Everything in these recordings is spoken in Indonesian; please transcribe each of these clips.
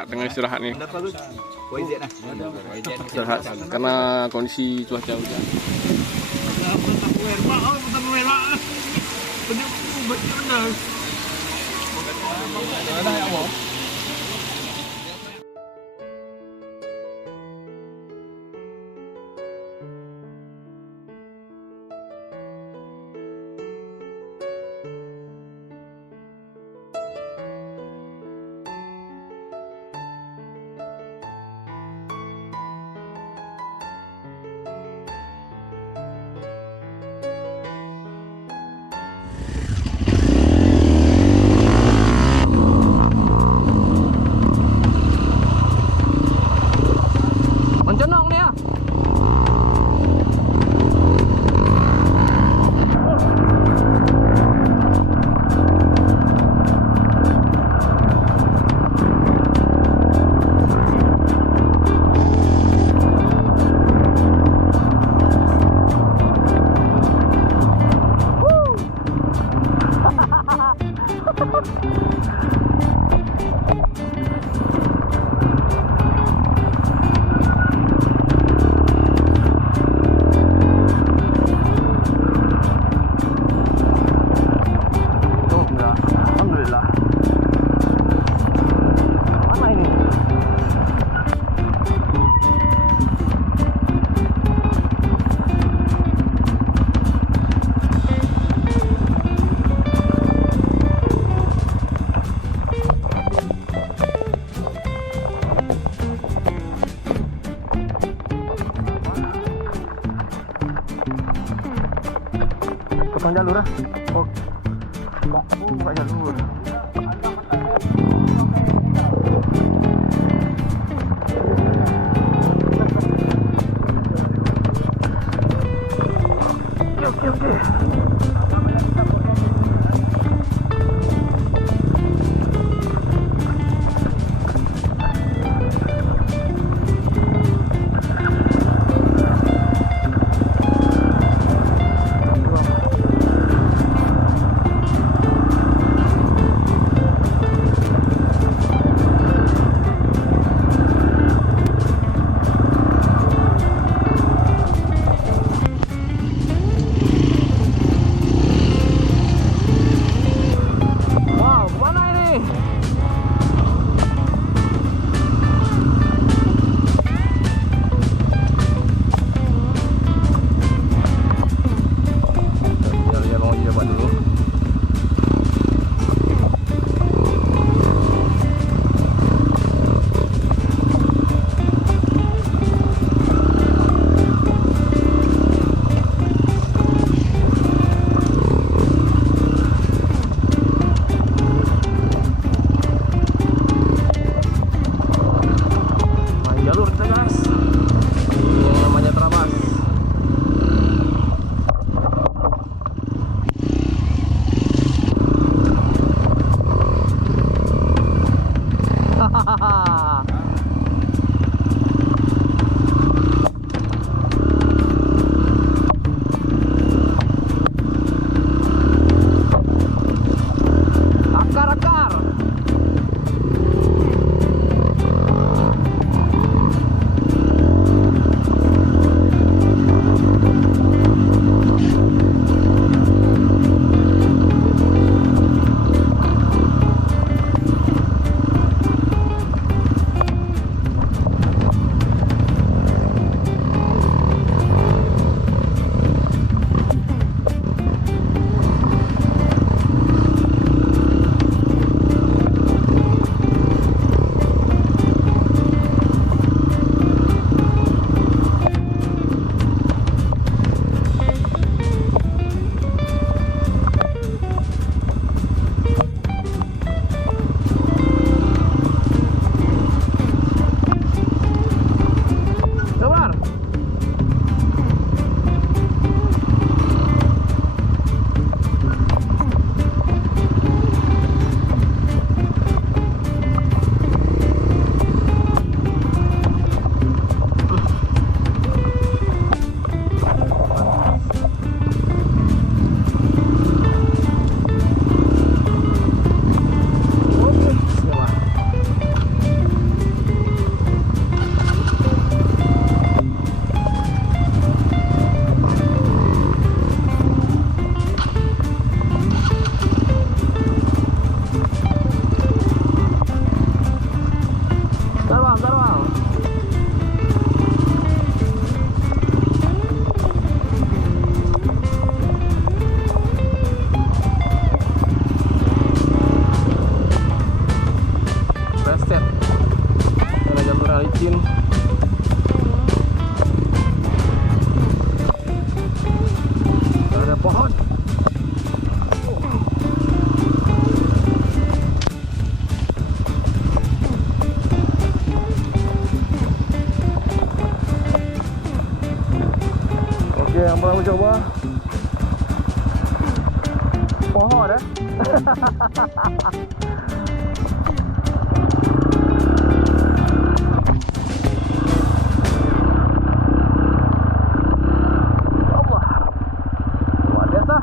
Pak tengah istirahat ni. YZ lah. Istirahat karena kondisi cuaca hujan. Mencenong dia. Alhamdulillah. Mana ini? Potong jalur lah. Oh. Buka jalur. Okey. Pohon dah. Allah. Luar biasa.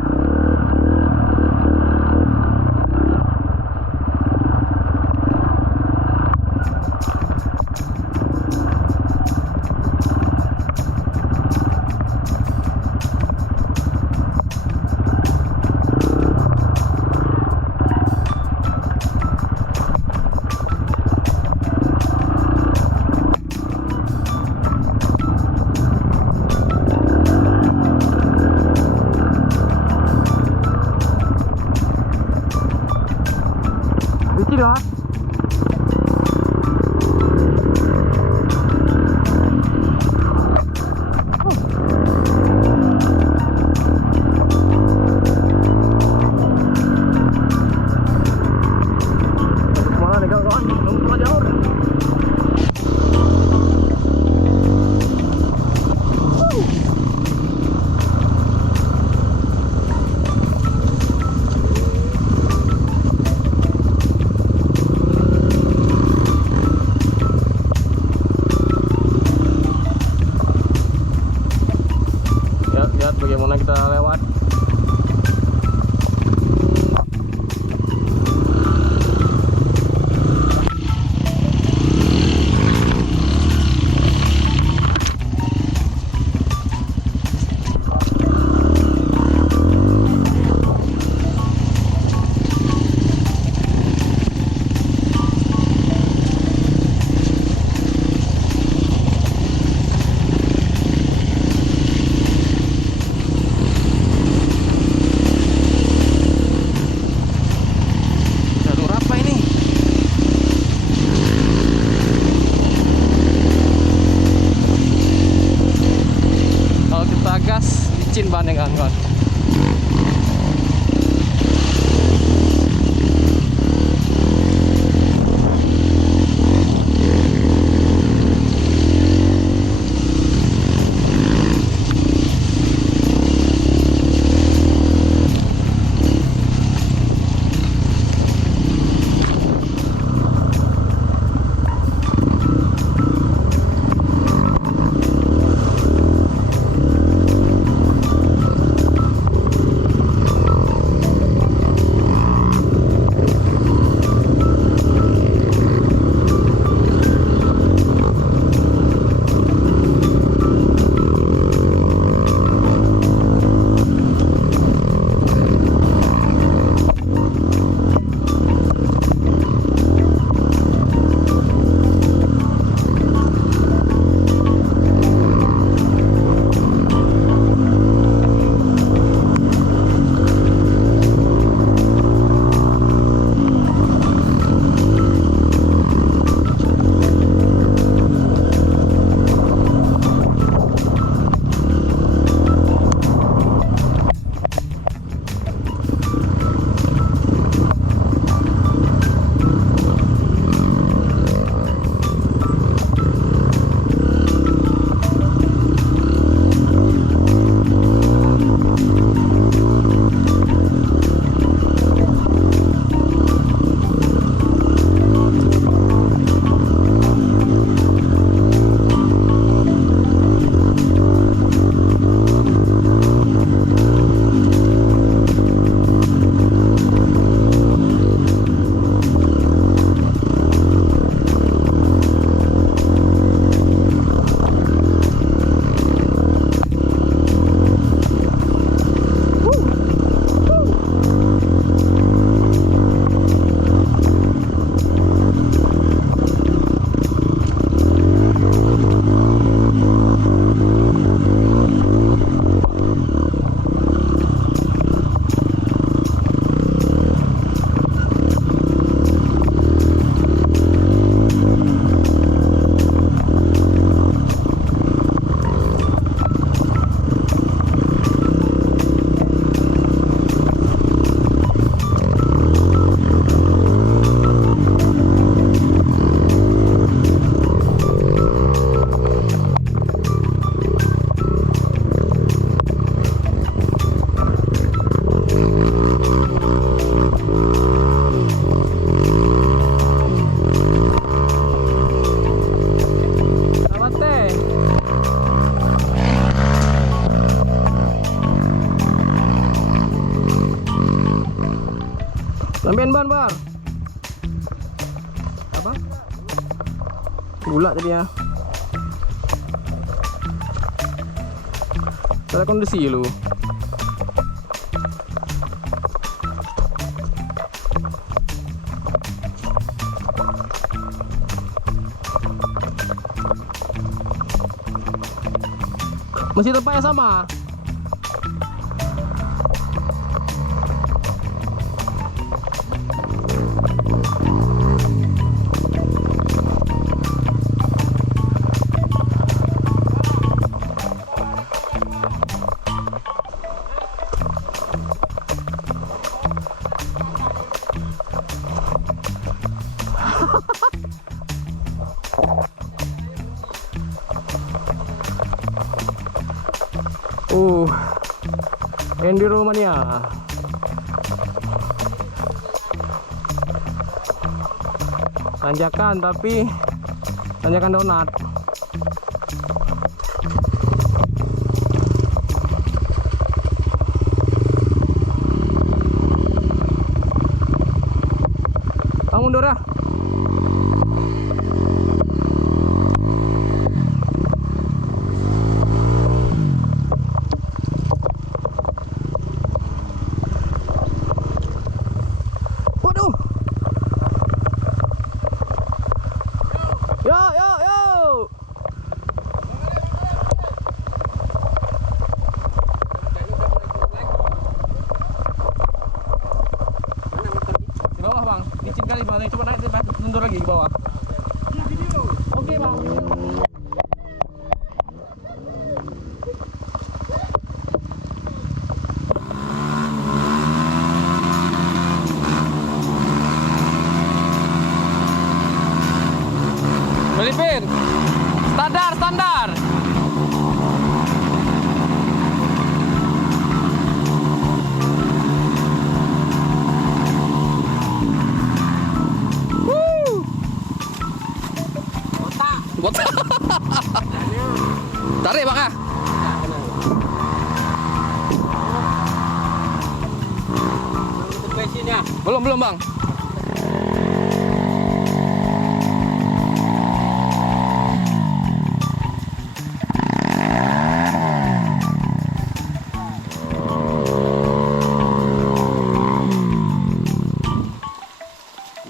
Tambahin ban, Bar. Apa? Gula tadi ya. Salah kondisi lu. Masih tempatnya sama. Enduro mania. Tanjakan tapi tanjakan donat. Bang mundur ya. Coba naik, mundur lagi ke bawah. Oke, Bang. Melipir. Standar. Botak. Tarik, Bang ah. Belum, Bang.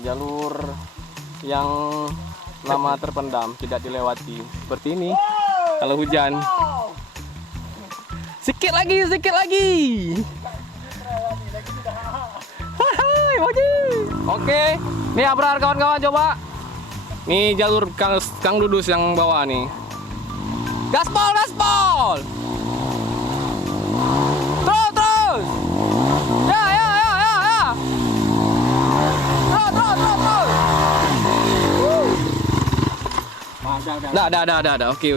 Jalur yang lama terpendam tidak dilewati seperti ini kalau hujan. Sikit lagi. Oke, nih Abrar kawan-kawan, coba. Nih jalur Kang Dudus yang bawah nih. Gaspol. Terus. Ya. Terus. Dah. Oke.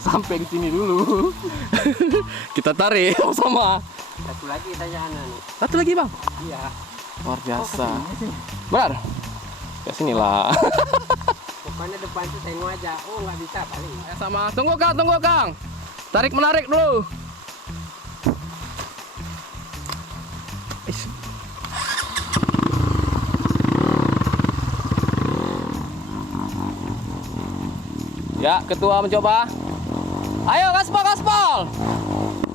Sampai di sini dulu. Kita tarik sama. Satu lagi tanyaan nih. Satu lagi, Bang. Iya. Luar biasa. Benar. Ya sinilah. Pokoknya depan tuh tengok aja. Oh, nggak bisa paling. Ya sama. Tunggu Kang. Tarik menarik dulu. Ya, ketua mencoba. Ayo gaspol.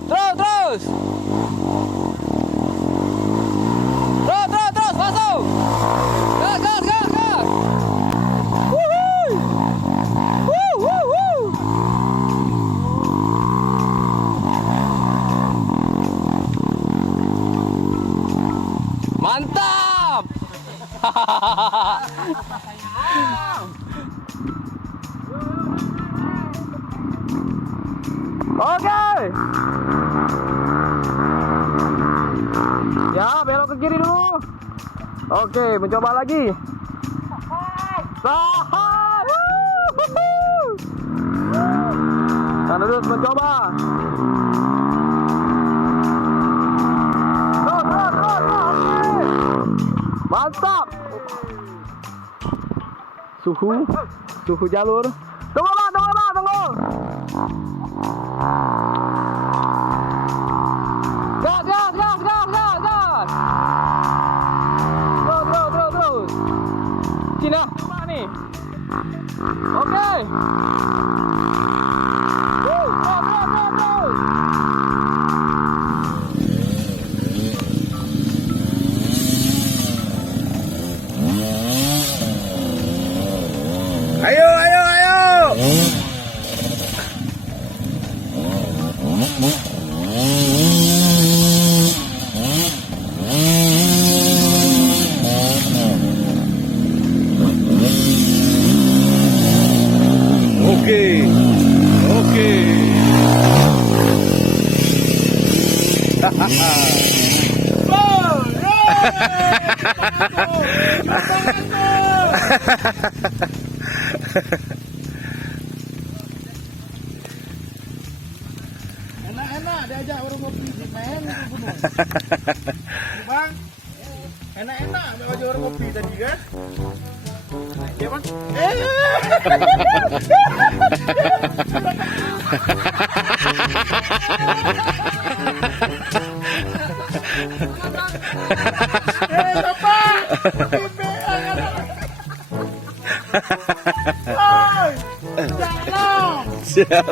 Terus. Terus, langsung. Gas. Wuhu. Mantap. Oke. Ya, belok ke kiri dulu. Oke, mencoba lagi. Terus mencoba. Terus. Mantap. Suhu jalur. Tunggu. Gas. licin ya, Pak nih. Oke. Bro. Ayo, ayo, ayo. Oke. Oke. Enak-enak diajak orang ngopi di main gunung. Bang, enak-enak diajak orang ngopi tadi kan? Ya bang? Siap.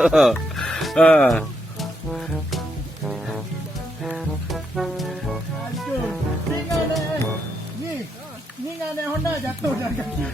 Ni nggak Honda jatuh dah kaki.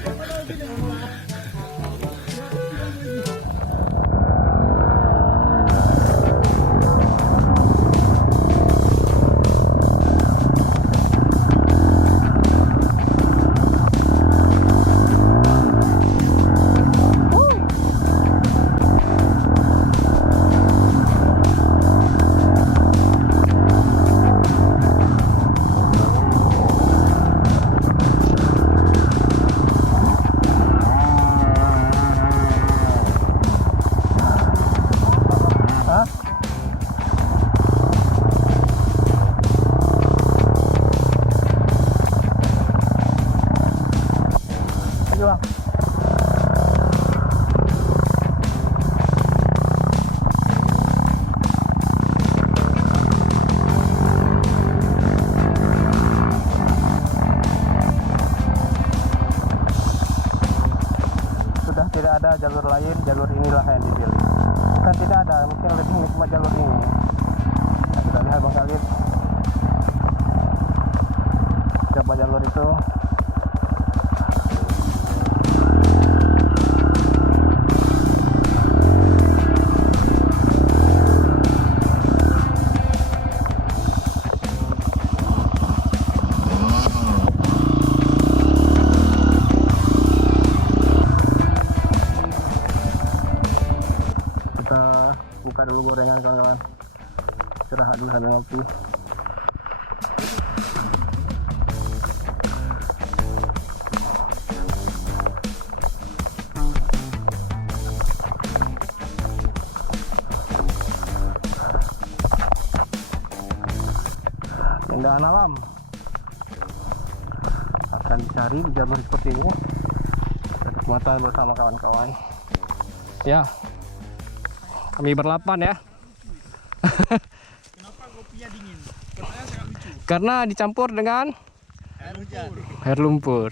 Tidak ada jalur lain, jalur inilah yang dipilih. Kan tidak ada, mungkin lebih cuma jalur ini. Nah, kita lihat Bang Khalid. Coba jalur itu. Buka dulu gorengan kawan-kawan, istirahat dulu sambil ngopi. Keindahan alam akan dicari di jalur seperti ini. Kesempatan bersama kawan-kawan. Ya. Kami berlapan ya. Kenapa kopinya dingin? Pertanyaan sangat lucu. Karena dicampur dengan Air hujan. air lumpur.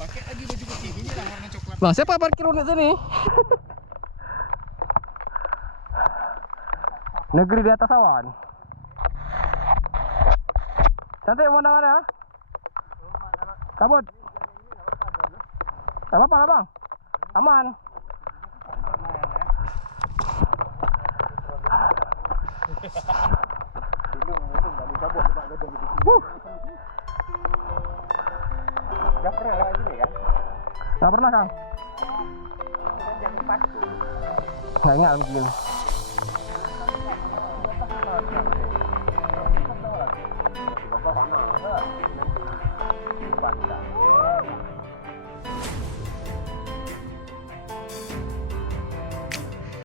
Pakai lagi baju putih ini lah warna coklat. Bang, siapa parkir di sini? Negeri di atas awan. Cantik mana-mana. Kabut. Gak apa-apa lah bang. Aman. Gak pernah lewat sini kan? Gak pernah Kang? Jangan pasu. Gak ingat mungkin.